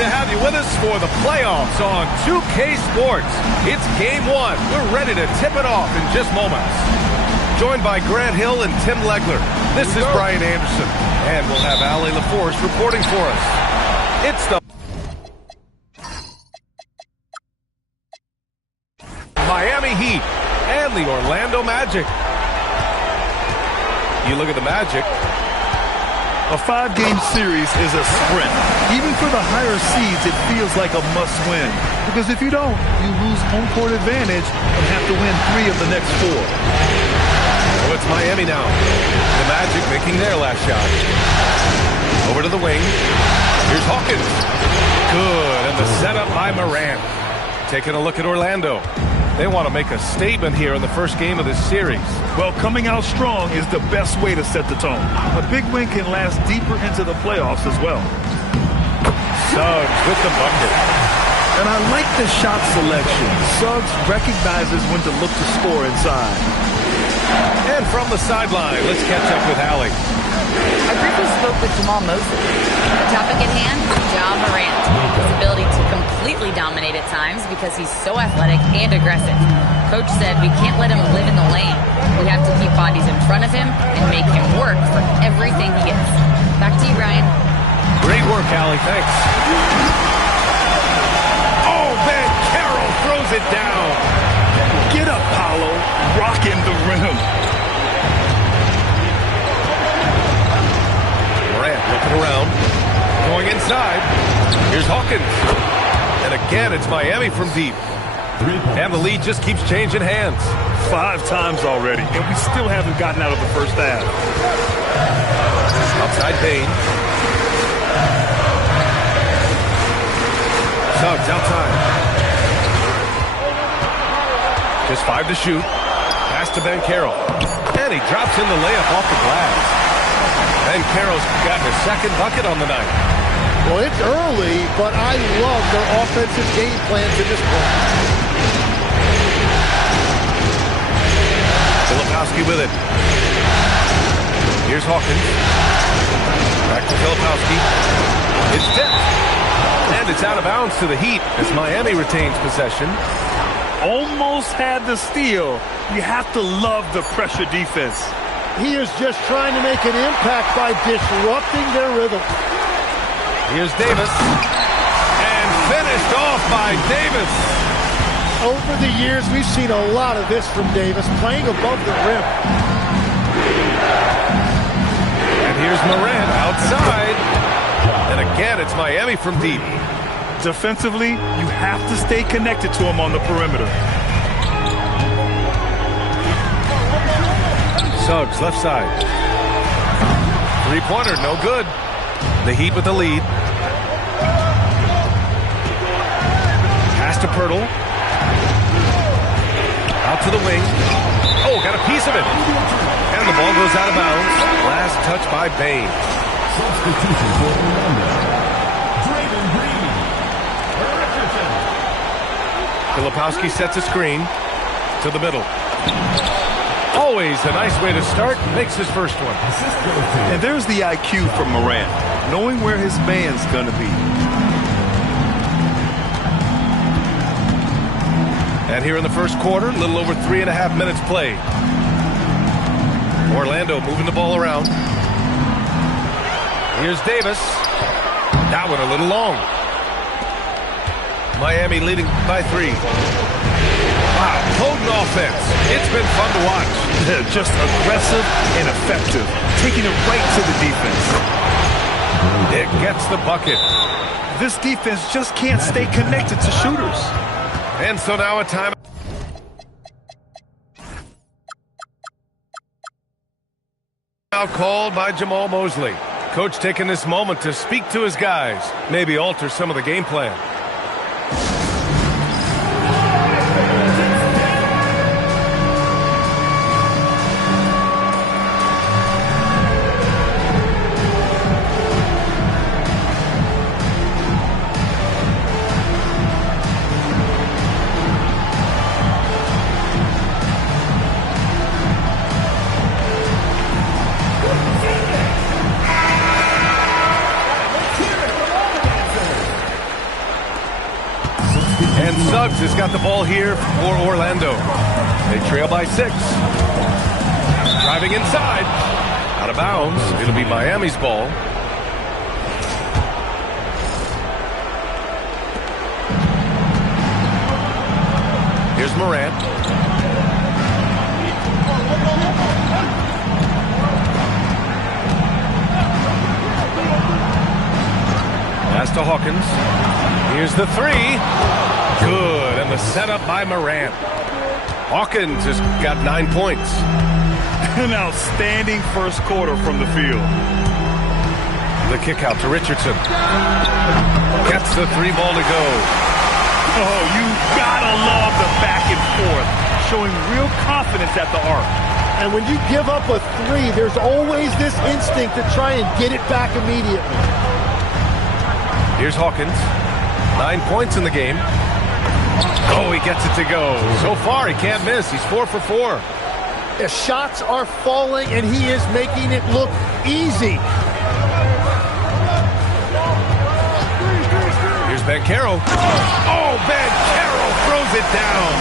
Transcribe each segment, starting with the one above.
to have you with us for the playoffs on 2K Sports. It's Game 1. We're ready to tip it off in just moments. Joined by Grant Hill and Tim Legler. This is Brian Anderson. And we'll have Allie LaForce reporting for us. It's the Miami Heat and the Orlando Magic. You look at the Magic. A 5-game series is a sprint. Even for the higher seeds, it feels like a must-win. Because if you don't, you lose home court advantage and have to win 3 of the next 4. Oh, it's Miami now. The Magic making their last shot. Over to the wing. Here's Hawkins. Good, and the setup by Morant. Taking a look at Orlando. They want to make a statement here in the first game of this series. Well, coming out strong is the best way to set the tone. A big win can last deeper into the playoffs as well. Suggs with the bucket. And I like the shot selection. Suggs recognizes when to look to score inside. And from the sideline, let's catch up with Allie. I briefly spoke with Jamal Mosley. The topic at hand, Ja Morant. His ability to completely dominate at times because he's so athletic and aggressive. Coach said we can't let him live in the lane. We have to keep bodies in front of him and make him work for everything he gets. Back to you, Brian. Great work, Allie. Thanks. Oh, Van Carroll throws it down. Get up, Paolo. Rocking the rim. Morant looking around. Going inside. Here's Hawkins. And again, it's Miami from deep. And the lead just keeps changing hands. 5 times already, and we still haven't gotten out of the first half. Outside Payne. Suggs outside. Just 5 to shoot. Pass to Ben Carroll. And he drops in the layup off the glass. Ben Carroll's got his second bucket on the night. Well, it's early, but I love their offensive game plans at this point. Filipowski with it. Here's Hawkins. Back to Filipowski. It's tipped. And it's out of bounds to the Heat as Miami retains possession. Almost had the steal. You have to love the pressure defense. He is just trying to make an impact by disrupting their rhythm. Here's Davis. And finished off by Davis. Over the years, we've seen a lot of this from Davis, playing above the rim. And here's Morant outside. And again, it's Miami from deep. Defensively, you have to stay connected to him on the perimeter. Suggs, left side. Three-pointer, no good. The Heat with the lead. Pass to Pirtle. Out to the wing. Oh, got a piece of it. And the ball goes out of bounds. Last touch by Bane. Substitution for Orlando. Draymond Green. Filipowski sets a screen to the middle. Always a nice way to start. Makes his first one. And there's the IQ from Morant, knowing where his man's going to be. And here in the first quarter, a little over 3.5 minutes played. Orlando moving the ball around. Here's Davis. That one a little long. Miami leading by 3. Wow, potent offense. It's been fun to watch. Just aggressive and effective, taking it right to the defense. It gets the bucket. This defense just can't stay connected to shooters. And so now a time. Now called by Jamal Mosley. Coach taking this moment to speak to his guys, maybe alter some of the game plan. And Suggs has got the ball here for Orlando. They trail by 6. Driving inside. Out of bounds. It'll be Miami's ball. Here's Morant. Pass to Hawkins. Here's the 3. Good. And the setup by Morant. Hawkins has got 9 points. An outstanding first quarter from the field. The kick out to Richardson. Gets the 3 ball to go. Oh, you gotta love the back and forth, showing real confidence at the arc. And when you give up a 3, there's always this instinct to try and get it back immediately. Here's Hawkins. 9 points in the game. Oh, he gets it to go. So far, he can't miss. He's 4 for 4. The shots are falling, and he is making it look easy. Here's Banchero. Oh, Banchero throws it down.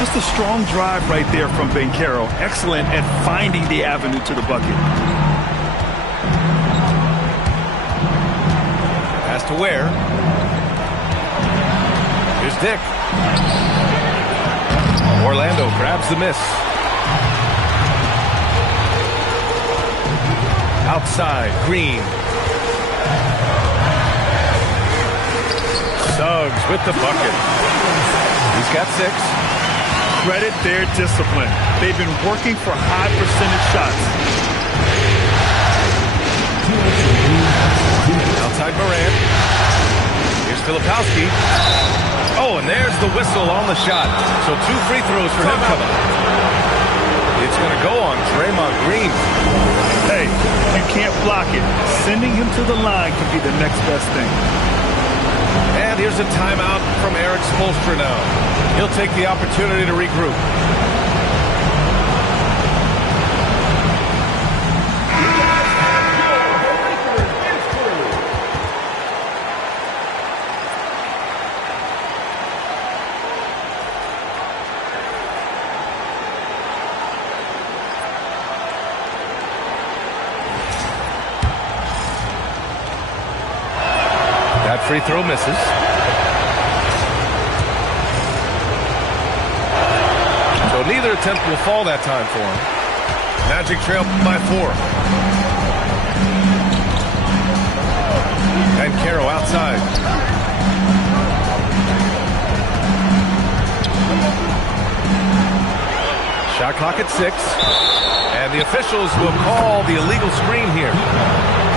Just a strong drive right there from Banchero. Excellent at finding the avenue to the bucket. Pass to Ware. Here's Dick. Orlando grabs the miss. Outside, Green. Suggs with the bucket. He's got 6. Credit their discipline. They've been working for high percentage shots. Outside Morant. Here's Filipowski. Oh, and there's the whistle on the shot. So 2 free throws for him coming up. It's going to go on Draymond Green. Hey, you can't block it. Sending him to the line could be the next best thing. And here's a timeout from Eric Spoelstra now. He'll take the opportunity to regroup. That free throw misses. So neither attempt will fall that time for him. Magic trail by 4. And Banchero outside. Shot clock at 6. And the officials will call the illegal screen here.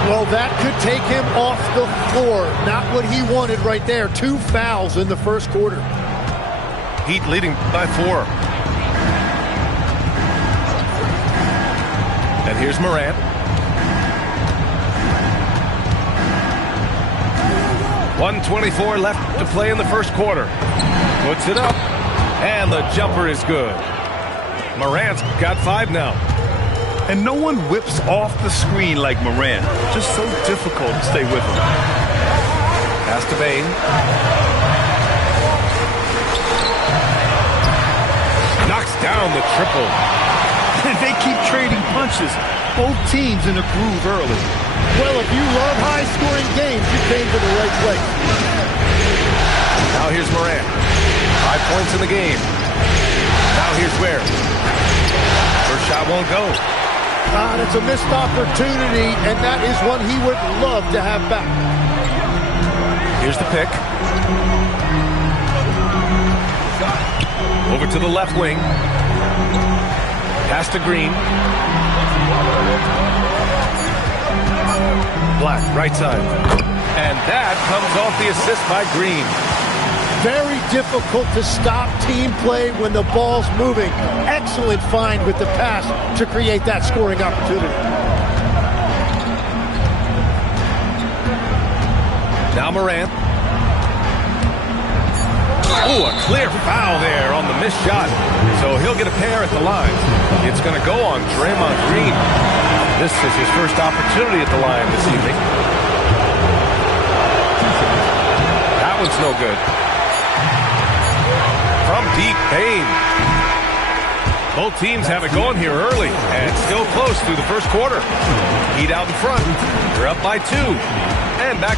Well, that could take him off the floor. Not what he wanted right there. 2 fouls in the first quarter. Heat leading by 4. And here's Morant. 1:24 left to play in the first quarter. Puts it up. And the jumper is good. Morant's got 5 now. And no one whips off the screen like Morant. Just so difficult to stay with him. Pass to Bane. Knocks down the triple. And they keep trading punches. Both teams in a groove early. Well, if you love high-scoring games, you came to the right place. Now here's Morant. 5 points in the game. Now here's Ware. First shot won't go. It's a missed opportunity, and that is one he would love to have back. Here's the pick. Over to the left wing. Pass to Green. Black, right side. And that comes off the assist by Green. Very difficult to stop team play when the ball's moving. Excellent find with the pass to create that scoring opportunity. Now Morant. Oh, a clear foul there on the missed shot. So he'll get a pair at the line. It's going to go on Draymond Green. This is his first opportunity at the line this evening. That one's no good. Deep Bane. Both teams have it going here early, and still close through the first quarter. Heat out in front. They're up by 2. And back.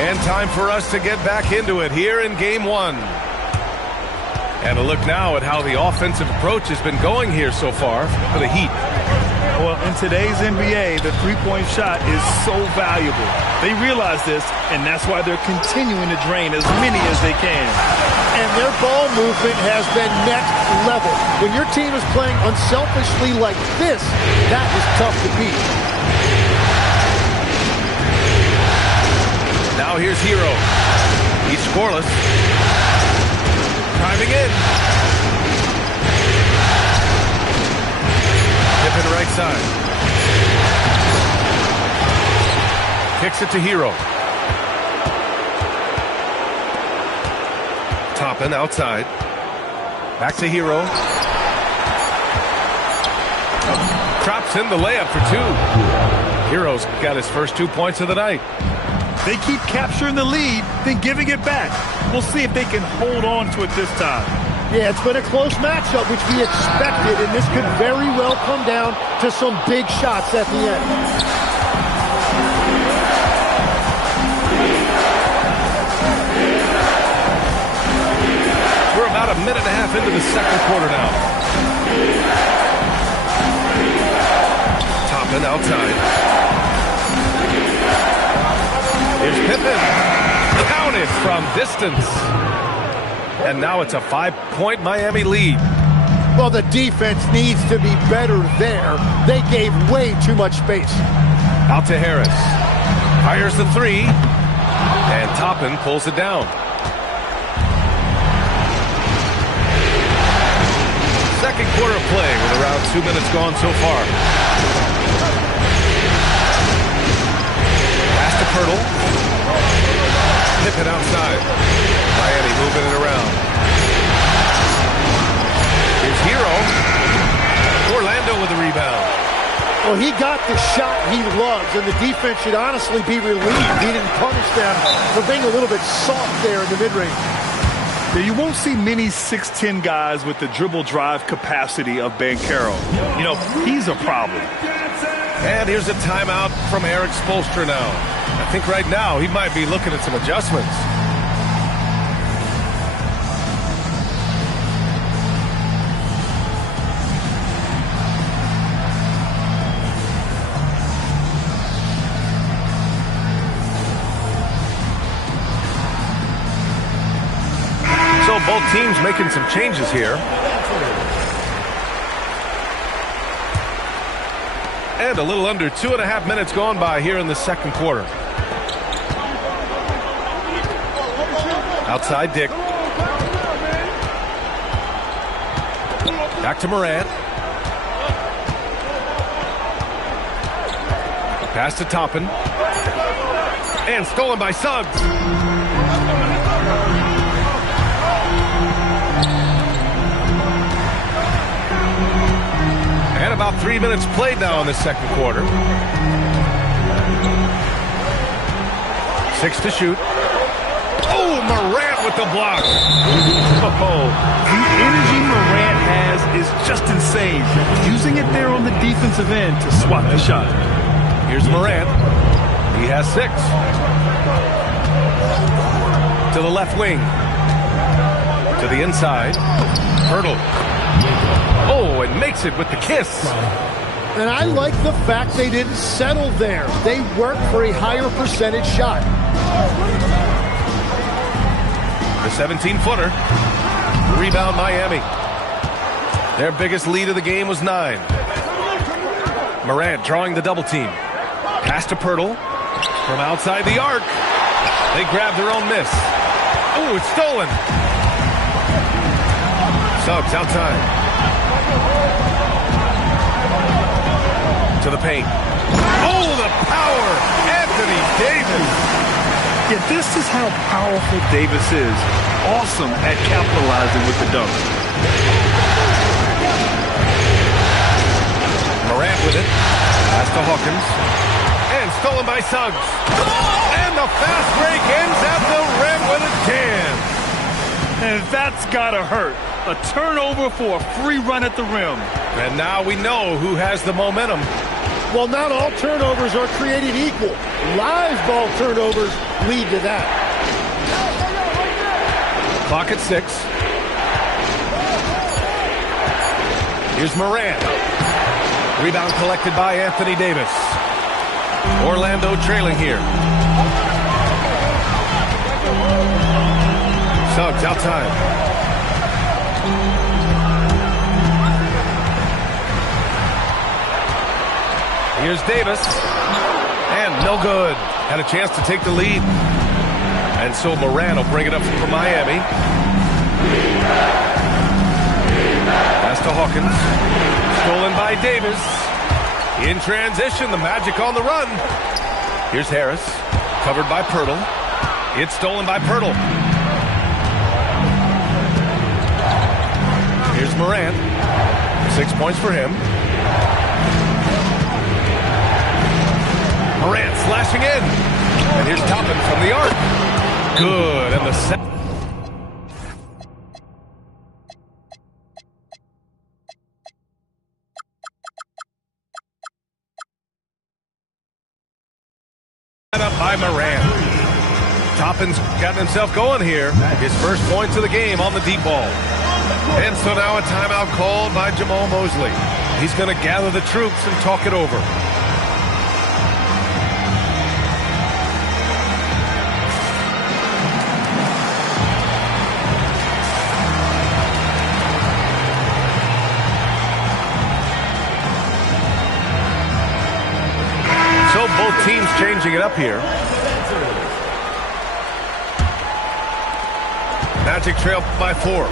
And time for us to get back into it here in Game 1. And a look now at how the offensive approach has been going here so far for the Heat. Well, in today's NBA, the three-point shot is so valuable. They realize this, and that's why they're continuing to drain as many as they can. And their ball movement has been next level. When your team is playing unselfishly like this, that is tough to beat. Now here's Hero. He's scoreless. Driving in. Pippen right side. Kicks it to Hero. Toppin outside. Back to Hero. Drops in the layup for 2. Hero's got his first 2 points of the night. They keep capturing the lead, then giving it back. We'll see if they can hold on to it this time. Yeah, it's been a close matchup, which we expected, and this could very well come down to some big shots at the end. We're about a minute and a half into the second quarter now. Toppin outside. Here's Pippen. Counted from distance. And now it's a 5-point Miami lead. Well, the defense needs to be better there. They gave way too much space. Out to Harris. Fires the 3. And Toppin pulls it down. Second quarter of play with around 2 minutes gone so far. Pass to Pirtle. Pippen outside. Miami moving it around. Here's Hero. Orlando with the rebound. Well, he got the shot he loves, and the defense should honestly be relieved. He didn't punish them for being a little bit soft there in the mid-range. Yeah, you won't see many 6'10 guys with the dribble drive capacity of Banchero. You know, he's a problem. And here's a timeout from Eric Spoelstra now. I think right now he might be looking at some adjustments. So both teams making some changes here. And a little under 2.5 minutes gone by here in the second quarter. Outside Dick. Back to Morant. Pass to Toppin. And stolen by Suggs. And about 3 minutes played now in the second quarter. 6 to shoot. Oh, Morant with the block. Oh, the energy Morant has is just insane. Using it there on the defensive end to swat the shot. Here's Morant. He has 6. To the left wing. To the inside. Pirtle. Oh, and makes it with the kiss. And I like the fact they didn't settle there. They worked for a higher percentage shot. The 17-footer. Rebound Miami. Their biggest lead of the game was 9. Morant drawing the double team. Pass to Pirtle. From outside the arc. They grab their own miss. Oh, it's stolen. Suggs outside. To the paint. Oh, the power! Anthony Davis! Yeah, this is how powerful Davis is. Awesome at capitalizing with the dunk. Morant with it. Pass to Hawkins. And stolen by Suggs. And the fast break ends at the rim with a jam. And that's gotta hurt. A turnover for a free run at the rim. And now we know who has the momentum. Well, not all turnovers are created equal. Live ball turnovers lead to that. Clock at 6. Here's Morant. Rebound collected by Anthony Davis. Orlando trailing here. Suggs outside. Here's Davis. And no good. Had a chance to take the lead. And so Morant will bring it up for Miami. Pass to Hawkins. Stolen by Davis. In transition, the Magic on the run. Here's Harris. Covered by Pirtle. It's stolen by Pirtle. Here's Morant. 6 points for him. Morant slashing in. And here's Toppin from the arc. Good. And the set. Up by Morant. Toppin's gotten himself going here. His first points of the game on the deep ball. And so now a timeout called by Jamal Mosley. He's going to gather the troops and talk it over. So both teams changing it up here. Magic trail by 4.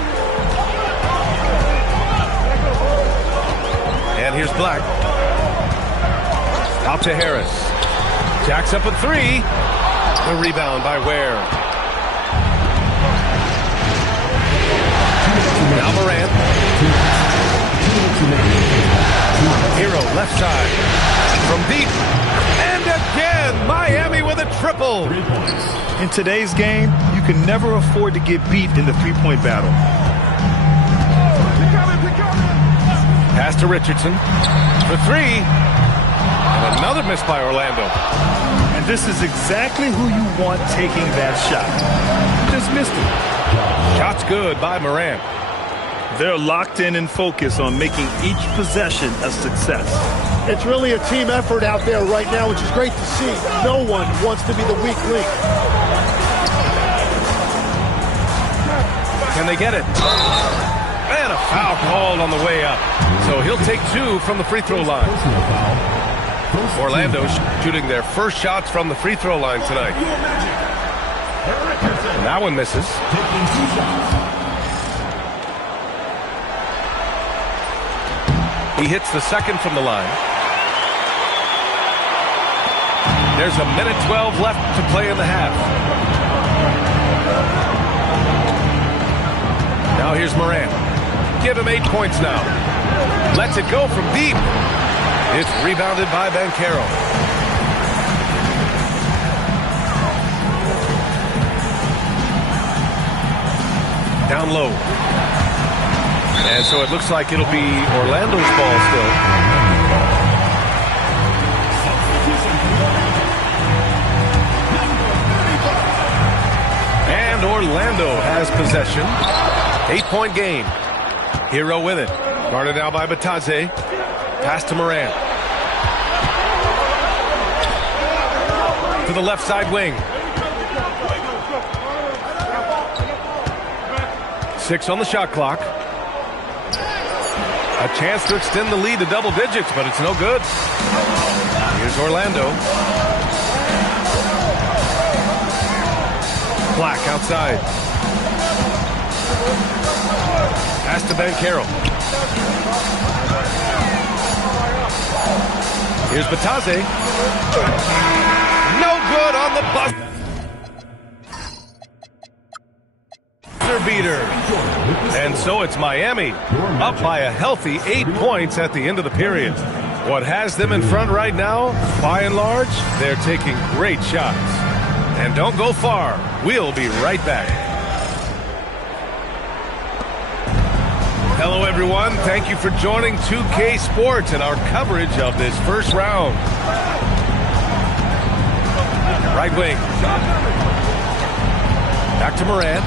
And here's Black. Out to Harris. Jacks up a 3. The rebound by Ware. Now Morant. Hero left side. From deep. And again, Miami with a triple. In today's game, you can never afford to get beat in the three-point battle. Pass to Richardson for 3. And another miss by Orlando. And this is exactly who you want taking that shot. Just missed it. Shot's good by Morant. They're locked in and focused on making each possession a success. It's really a team effort out there right now, which is great to see. No one wants to be the weak link. Can they get it? And a foul called on the way up. So he'll take 2 from the free throw line. Orlando shooting their first shots from the free throw line tonight. And that one misses. He hits the second from the line. There's a minute 12 left to play in the half. Now here's Morant. Give him 8 points now. Lets it go from deep. It's rebounded by Banchero. Down low. And so it looks like it'll be Orlando's ball still. And Orlando has possession. 8-point game. Hero with it. Guarded now by Batadze. Pass to Morant. To the left side wing. 6 on the shot clock. A chance to extend the lead to double digits, but it's no good. Here's Orlando. Black outside. Pass to Banchero. Here's Batadze. No good on the buzzer beater. And so it's Miami, up by a healthy 8 points at the end of the period. What has them in front right now, by and large, they're taking great shots. And don't go far. We'll be right back. Hello, everyone. Thank you for joining 2K Sports and our coverage of this first round. Right wing. Back to Morant.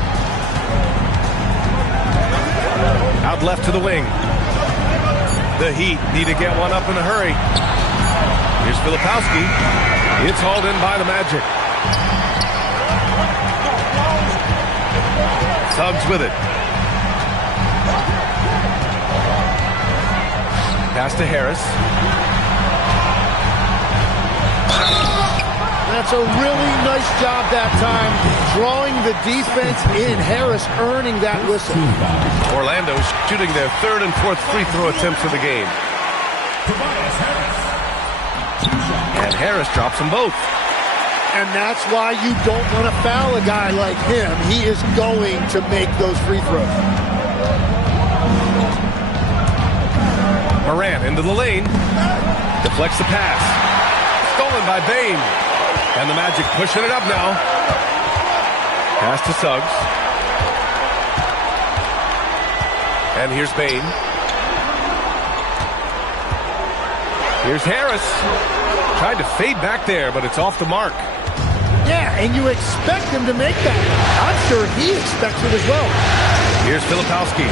Out left to the wing. The Heat need to get one up in a hurry. Here's Filipowski. It's hauled in by the Magic. Suggs with it. Pass to Harris. That's a really nice job that time, drawing the defense in. Harris earning that whistle. Orlando shooting their third and fourth free throw attempts of the game. And Harris drops them both. And that's why you don't want to foul a guy like him. He is going to make those free throws. Morant into the lane. Deflects the pass. Stolen by Bane. And the Magic pushing it up now. Pass to Suggs. And here's Bane. Here's Harris. Tried to fade back there, but it's off the mark. Yeah, and you expect him to make that. I'm sure he expects it as well. Here's Filipowski.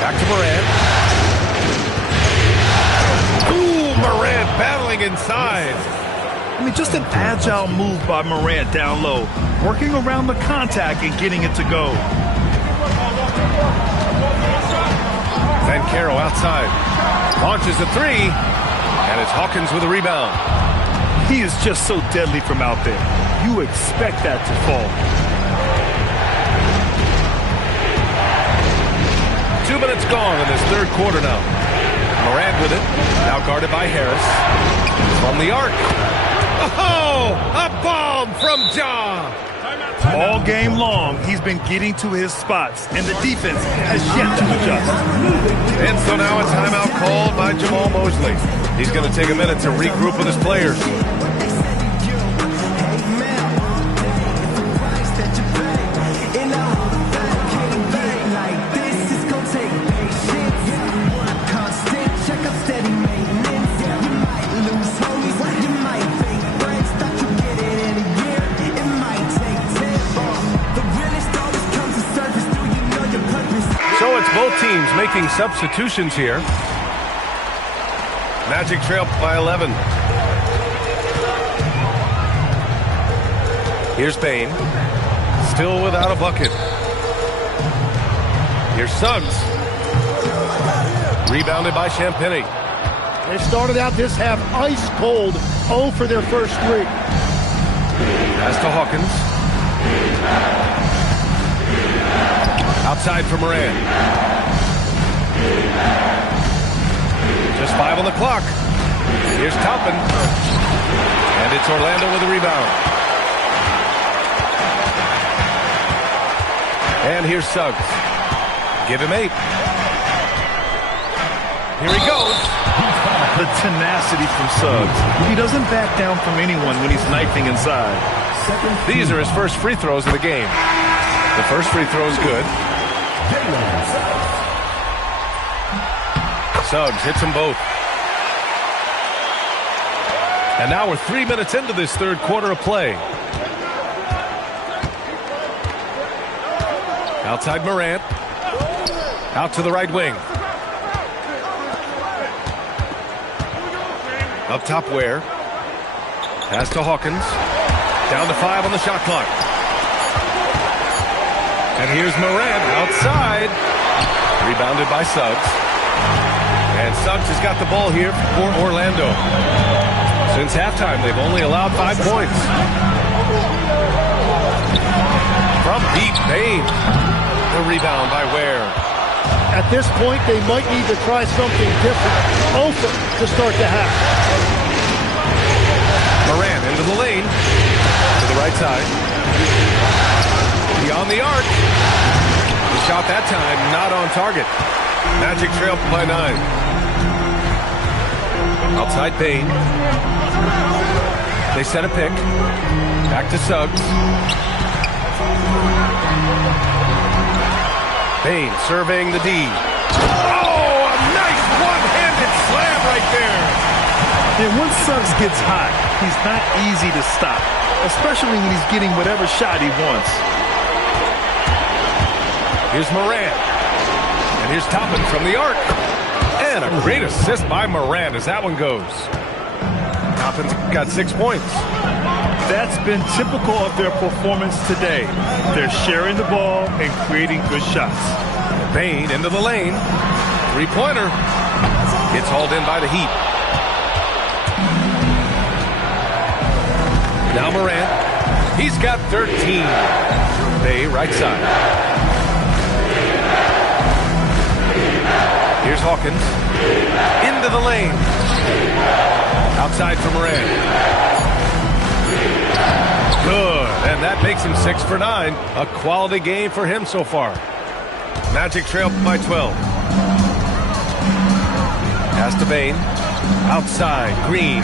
Back to Morant. Ooh, Morant battling inside. I mean, just an agile move by Morant down low, working around the contact and getting it to go. Banchero outside. Launches the three, and it's Hawkins with a rebound. He is just so deadly from out there. You expect that to fall. 2 minutes gone in this third quarter now. Morant with it, now guarded by Harris. From the arc. Oh, a bomb from Ja. All game long, he's been getting to his spots, and the defense has yet to adjust. And so now a timeout called by Jamal Mosley. He's going to take a minute to regroup with his players. Both teams making substitutions here. Magic trail by 11. Here's Bane. Still without a bucket. Here's Suggs. Rebounded by Champagnie. They started out this half ice cold. 0 for their first three. Pass to Hawkins. Outside for Morant. Just 5 on the clock. Here's Toppin. And it's Orlando with a rebound. And here's Suggs. Give him 8. Here he goes. The tenacity from Suggs. He doesn't back down from anyone when he's knifing inside. These are his first free throws of the game. The first free throw is good. Suggs hits them both. And now we're 3 minutes into this third quarter of play. Outside Morant. Out to the right wing. Up top Ware. Pass to Hawkins. Down to 5 on the shot clock. And here's Morant outside. Rebounded by Suggs. And Suggs has got the ball here for Orlando. Since halftime, they've only allowed 5 points. From deep, Bane. The rebound by Ware. At this point, they might need to try something different. Open to start the half. Morant into the lane. To the right side. Beyond the arc. The shot that time not on target. Magic trail by 9. Outside Bane. They set a pick. Back to Suggs. Bane surveying the D. Oh, a nice one-handed slam right there. And once Suggs gets hot, he's not easy to stop, especially when he's getting whatever shot he wants. Here's Morant. And here's Toppin from the arc. And a great assist by Morant as that one goes. Toppin's got 6 points. That's been typical of their performance today. They're sharing the ball and creating good shots. Bane into the lane. Three-pointer. Gets hauled in by the Heat. Now Morant. He's got 13. Bay right side. Here's Hawkins. Into the lane. Outside for Morant. Good. And that makes him 6 for 9. A quality game for him so far. Magic trail by 12. Pass to Bane. Outside. Green.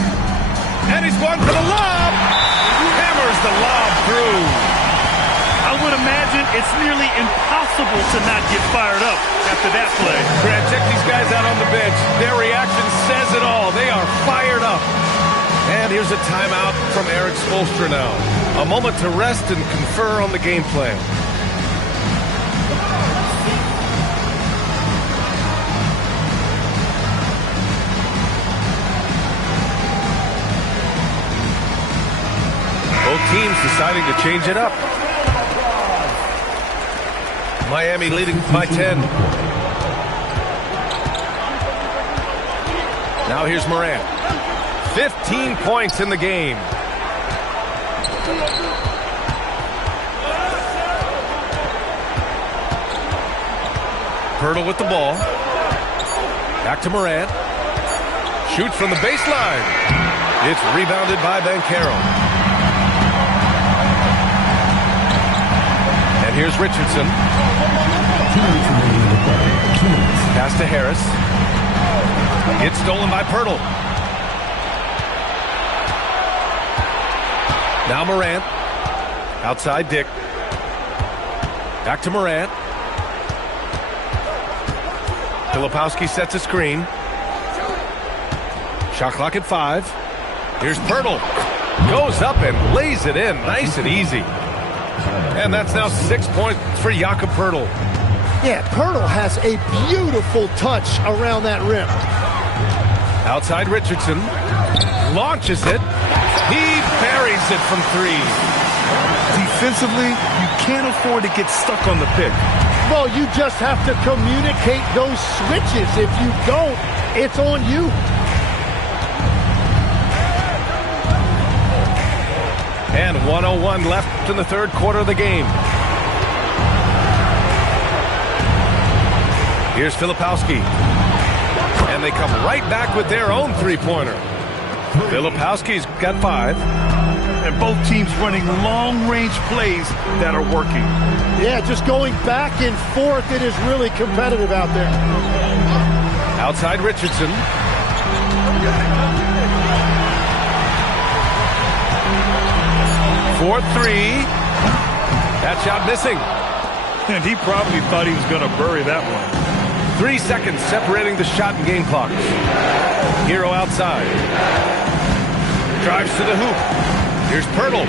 And he's going for the lob. Hammers the lob through. I would imagine it's nearly impossible to not get fired up after that play. Grant, check these guys out on the bench. Their reaction says it all. They are fired up. And here's a timeout from Eric Spoelstra now. A moment to rest and confer on the game plan. Both teams deciding to change it up. Miami leading by 10. Now here's Morant. 15 points in the game. Pirtle with the ball. Back to Morant. Shoots from the baseline. It's rebounded by Banchero. And here's Richardson. Pass to Harris. It's stolen by Pirtle. Now Morant. Outside Dick. Back to Morant. Filipowski sets a screen. Shot clock at 5. Here's Pirtle. Goes up and lays it in. Nice and easy. And that's now 6 points for Jakob Pirtle. Yeah, Pirtle has a beautiful touch around that rim. Outside Richardson. Launches it. He buries it from 3. Defensively, you can't afford to get stuck on the pick. Well, you just have to communicate those switches. If you don't, it's on you. And 1:01 left in the third quarter of the game. Here's Filipowski. And they come right back with their own three-pointer. Filipowski's got 5. And both teams running long-range plays that are working. Yeah, just going back and forth. It is really competitive out there. Outside Richardson. For 3. That shot missing. And he probably thought he was going to bury that one. 3 seconds separating the shot and game clocks. Hero outside. Drives to the hoop. Here's Pirtle.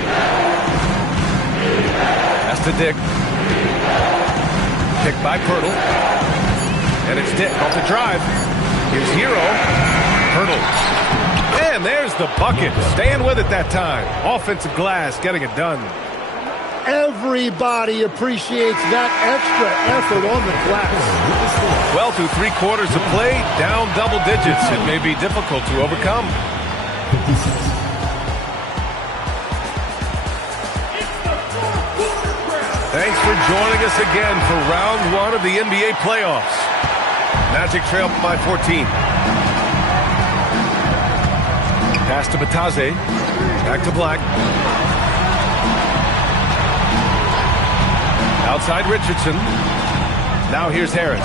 Pass to Dick. Picked by Pirtle. And it's Dick off the drive. Here's Hero. Pirtle. And there's the bucket. Staying with it that time. Offensive glass getting it done. Everybody appreciates that extra effort on the glass. Well, through 3 quarters of play, down double digits. It may be difficult to overcome. Thanks for joining us again for round 1 of the NBA playoffs. Magic trail by 14. Pass to Batadze. Back to Black. Outside Richardson. Now here's Harris.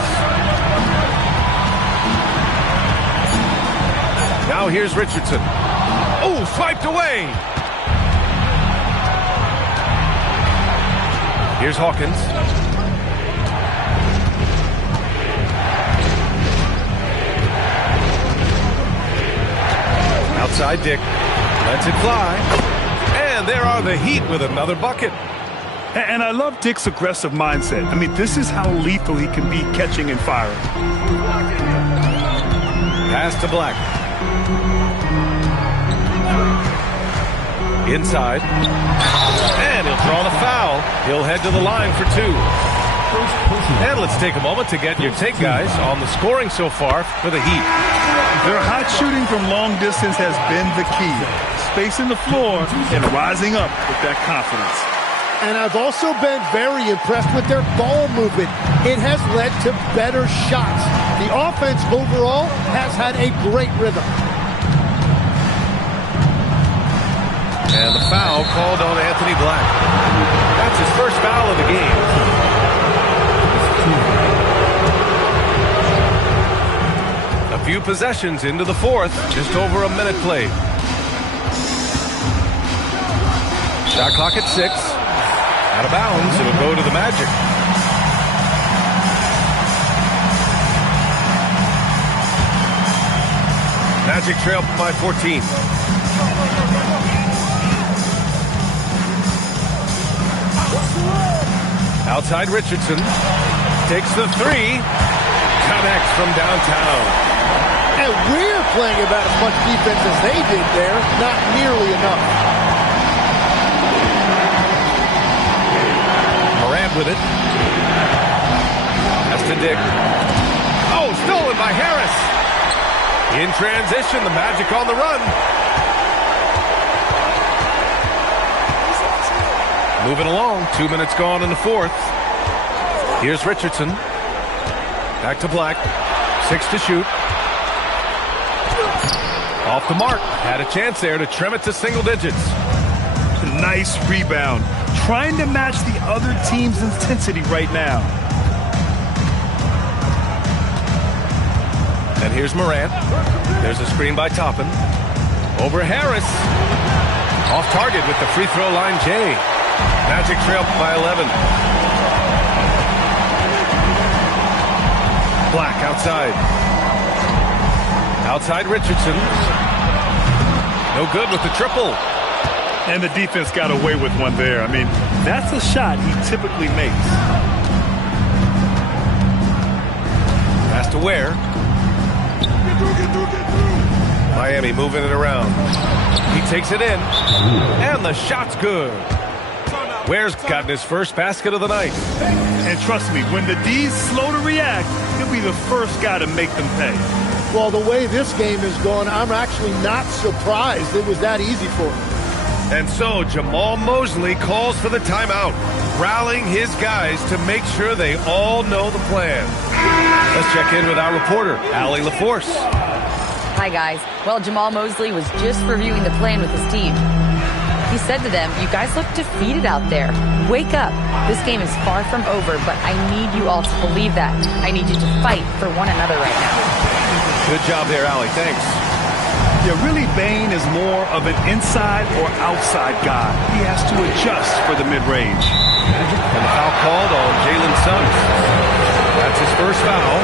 Now here's Richardson. Oh, swiped away. Here's Hawkins. Outside Dick. Lets it fly. And there are the Heat with another bucket. And I love Dick's aggressive mindset. I mean, this is how lethal he can be catching and firing. Pass to Black. Inside. And he'll draw the foul. He'll head to the line for two. And let's take a moment to get your take, guys, on the scoring so far for the Heat. Their hot shooting from long distance has been the key. Spacing the floor and rising up with that confidence. And I've also been very impressed with their ball movement. It has led to better shots. The offense overall has had a great rhythm. And the foul called on Anthony Black. That's his first foul of the game. A few possessions into the fourth, just over a minute played. Shot clock at 6. Out of bounds, it'll go to the Magic. Magic trail by 14. Outside Richardson. Takes the three. Connects from downtown. And we're playing about as much defense as they did there. Not nearly enough. Morant with it. That's to Dick. Oh, stolen by Harris. In transition, the Magic on the run. Moving along, 2 minutes gone in the fourth. Here's Richardson. Back to Black. 6 to shoot. Off the mark. Had a chance there to trim it to single digits. Nice rebound. Trying to match the other team's intensity right now. And here's Morant. There's a screen by Toppin. Over Harris. Off target with the free throw line, Jay. Magic trail by 11. Black outside. Outside Richardson. No good with the triple. And the defense got away with one there. I mean, that's a shot he typically makes. Pass to Ware. Miami moving it around. He takes it in. And the shot's good. Ware's gotten his first basket of the night. And trust me, when the D's slow to react, he'll be the first guy to make them pay. Well, the way this game is going, I'm actually not surprised it was that easy for him. And so Jamal Mosley calls for the timeout, rallying his guys to make sure they all know the plan. Let's check in with our reporter, Allie LaForce. Hi, guys. Well, Jamal Mosley was just reviewing the plan with his team. He said to them, "You guys look defeated out there. Wake up. This game is far from over, but I need you all to believe that. I need you to fight for one another right now." Good job there, Allie. Thanks. Yeah, really, Bane is more of an inside or outside guy. He has to adjust for the mid-range. And the foul called on Jalen Suggs. That's his first foul.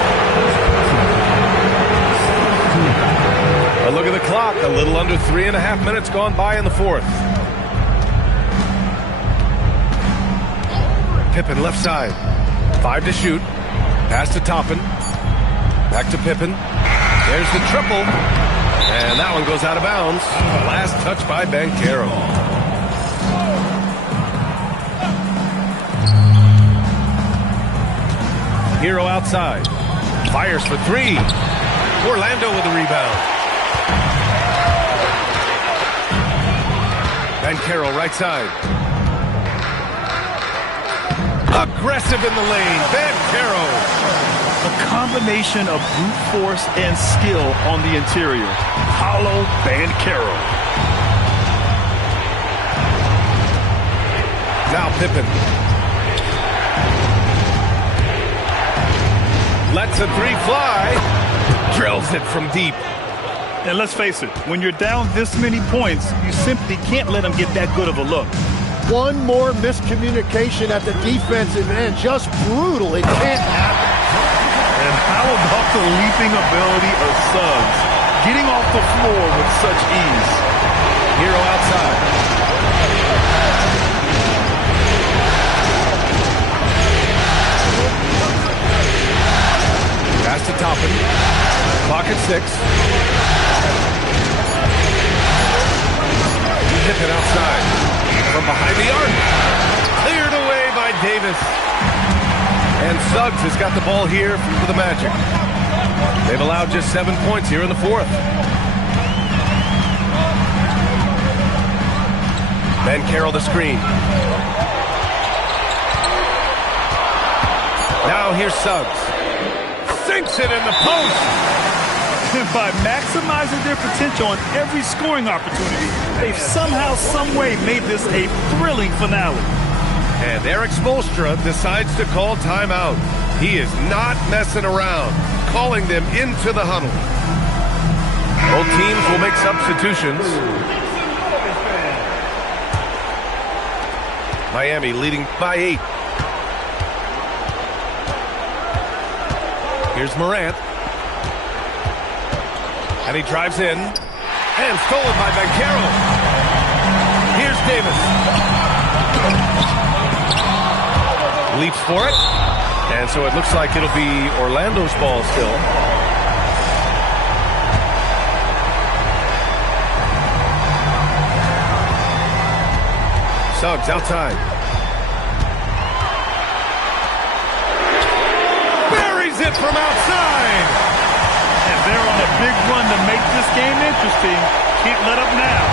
A look at the clock. A little under 3.5 minutes gone by in the fourth. Pippen left side. 5 to shoot. Pass to Toppin. Back to Pippen. There's the triple. And that one goes out of bounds. Last touch by Banchero. Hero outside. Fires for 3. Orlando with the rebound. Banchero right side. Aggressive in the lane. Banchero. A combination of brute force and skill on the interior. Paulo Banchero. Now Pippen. Lets a 3 fly. Drills it from deep. And let's face it, when you're down this many points, you simply can't let them get that good of a look. One more miscommunication at the defensive end. Just brutal. It can't happen. And how about the leaping ability of Suggs? Getting off the floor with such ease. Hero outside. Pass to Toppin. Clock at 6. Hit it outside. From behind the arc. Cleared away by Davis. And Suggs has got the ball here for the Magic. They've allowed just 7 points here in the fourth. Banchero the screen. Now here's Suggs. Sinks it in the post. By maximizing their potential on every scoring opportunity, they've somehow, some way made this a thrilling finale. And Eric Spoelstra decides to call timeout. He is not messing around, calling them into the huddle. Both teams will make substitutions. Miami leading by 8. Here's Morant. And he drives in. And stolen by Banchero. Here's Davis. Leaps for it. And so it looks like it'll be Orlando's ball still. Suggs outside. Buries it from outside. And they're on a big run to make this game interesting. Can't let up now.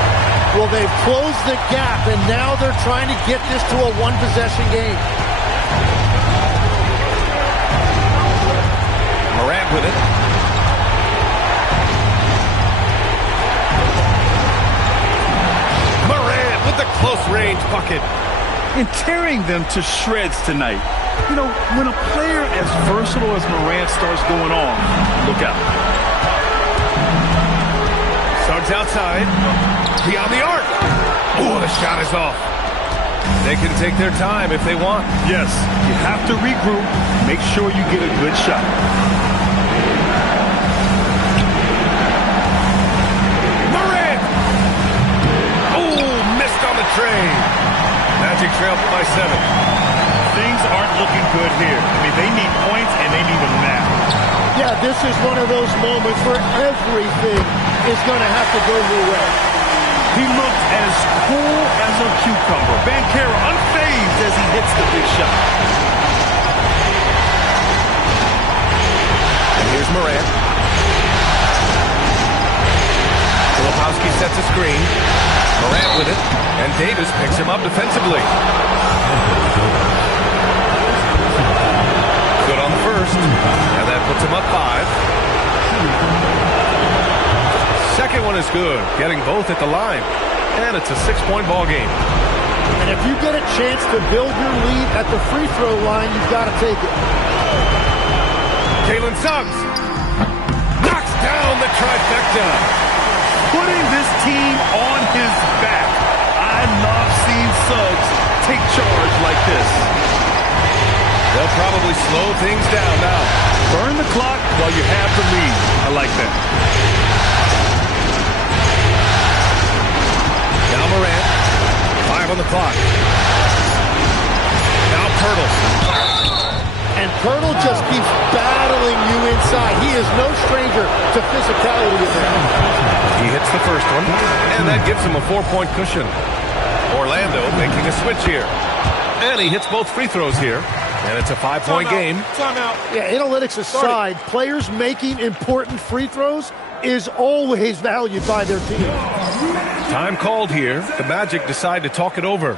Well, they've closed the gap, and now they're trying to get this to a one-possession game. Morant with it. Morant with the close-range bucket. And tearing them to shreds tonight. You know, when a player as versatile as Morant starts going on, look out. Suggs outside. Beyond the arc. Oh, the shot is off. They can take their time if they want. Yes, you have to regroup. Make sure you get a good shot. Morant! Oh, missed on the train. Magic trail by 7. Things aren't looking good here. I mean, they need points, and they need them now. Yeah, this is one of those moments where everything is going to have to go your way. He looked as cool as a cucumber. Banchero unfazed as he hits the big shot. And here's Morant. Filipowski sets a screen. Morant with it. And Davis picks him up defensively. Good on the first. And that puts him up 5. Second one is good, getting both at the line. And it's a 6-point ball game. And if you get a chance to build your lead at the free throw line, you've got to take it. Jalen Suggs knocks down the trifecta. Putting this team on his back. I love seeing Suggs take charge like this. They'll probably slow things down now. Burn the clock while you have the lead. I like that. Now Morant. 5 on the clock. Now Pirtle. And Pirtle just keeps battling you inside. He is no stranger to physicality in there. He hits the first one, and that gives him a 4-point cushion. Orlando making a switch here. And he hits both free throws here. And it's a 5-point game. Timeout. Yeah, analytics aside, players making important free throws is always valued by their team. Time called here. The Magic decide to talk it over.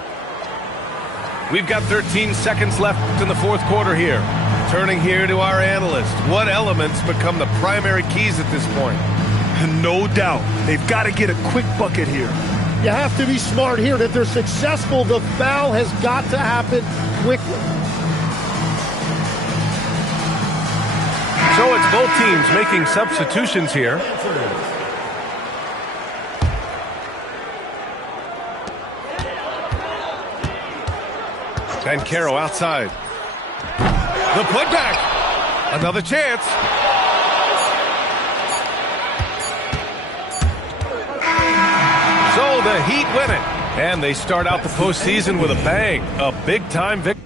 We've got 13 seconds left in the fourth quarter here. Turning here to our analyst. What elements become the primary keys at this point? No doubt. They've got to get a quick bucket here. You have to be smart here. And if they're successful, the foul has got to happen quickly. So it's both teams making substitutions here. Banchero outside. The putback. Another chance. So the Heat win it. And they start out the postseason with a bang. A big-time victory.